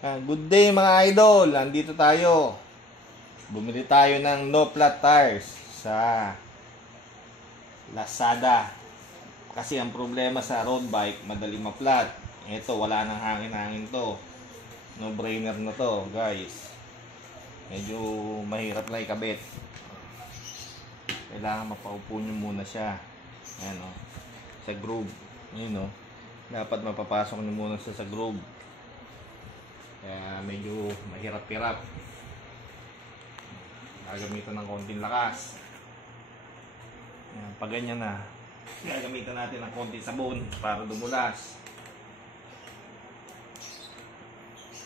Good day mga idol, nandito tayo. Bumili tayo ng no flat tires sa Lazada. Kasi ang problema sa road bike, madali ma-flat. Ito, wala nang hangin-hangin to. No brainer na to, guys. Medyo mahirap lang ikabit. Kailangan mapaupo nyo muna siya. Ayan o, sa groove. Ayan o, dapat mapapasok nyo muna sa groove. Kaya medyo mahirap-hirap. Gagamitan ng konting lakas. Ayan, pag ganyan na, gagamitan natin ng konting sabon para dumulas.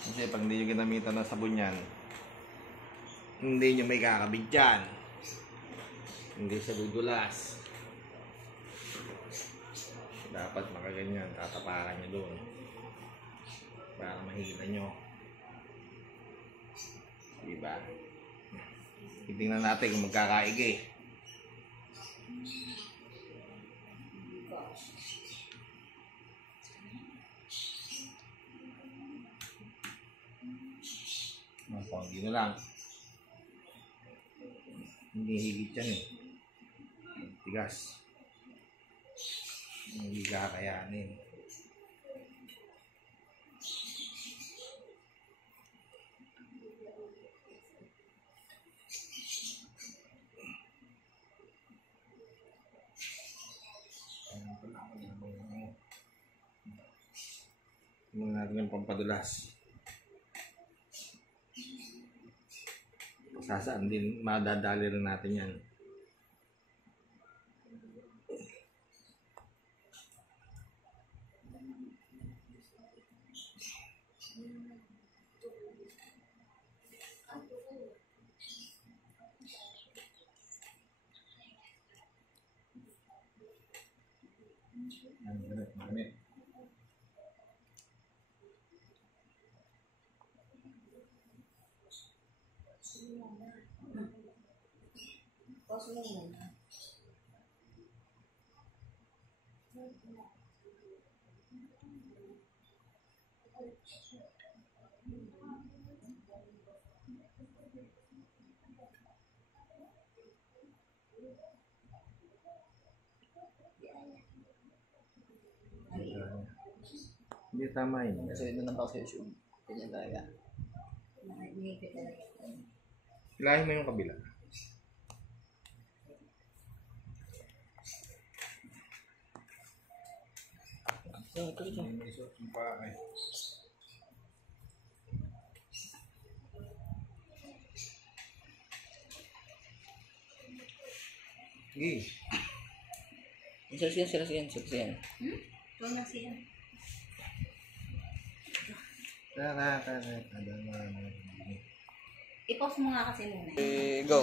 Kasi pag hindi nyo ginamitan ng sabon yan, hindi nyo may kakabit dyan. Hindi siya dudulas. Dapat makaganyan, tatapakan nyo doon para mahila nyo. Diba? Titingnan natin kung magkakaigi. Panggi na lang. Hindi higit yan eh. Tigas. Hindi kakayanin. Tingnan natin yung pampadulas. Sasaan din, madadali rin natin yan. Manit. Hindi tama yun. Kasi ito nang sa YouTube. Ganyan talaga. Hilahin mo yung kabila. Ito. Yung paa eh. Sige. Sila siyan. Ito na siya. I-pause mo nga kasi muna. Go.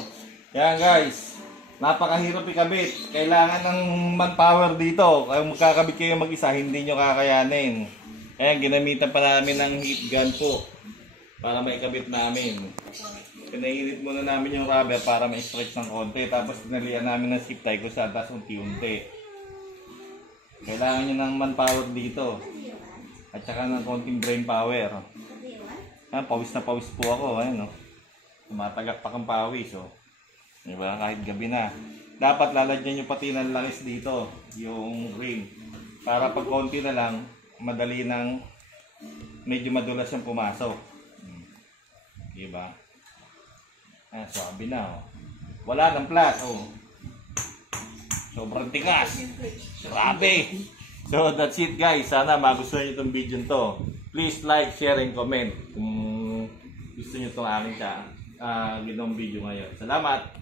Yan guys, napakahirap ikabit. Kailangan ng manpower dito. Kaya magkakabit kayo mag-isa, hindi nyo kakayanin. Kaya ginamitan pa namin ng heat gun po para maikabit namin. Pinainit muna namin yung rubber para ma-stretch ng konti. Tapos tinalian namin ng zip tie kung saan, tapos unti-unti. Kailangan nyo ng manpower dito. At saka ng konting brain power. Pawis na pawis po ako. Ayan, no? Tumatagak pa kang pawis. Oh. Diba? Kahit gabi na. Dapat lalagyan nyo pati ng langis dito. Yung rim. Para pag konti na lang, madali nang medyo madulas yung pumasok. Diba? Ayan, swabe na. Oh. Wala ng flat. Oh. Sobrang tigas. Grabe. So that's it guys. Sana magustuhan nyo itong video to. Please like, share, and comment kung gusto nyo itong aking ginawang video ngayon. Salamat!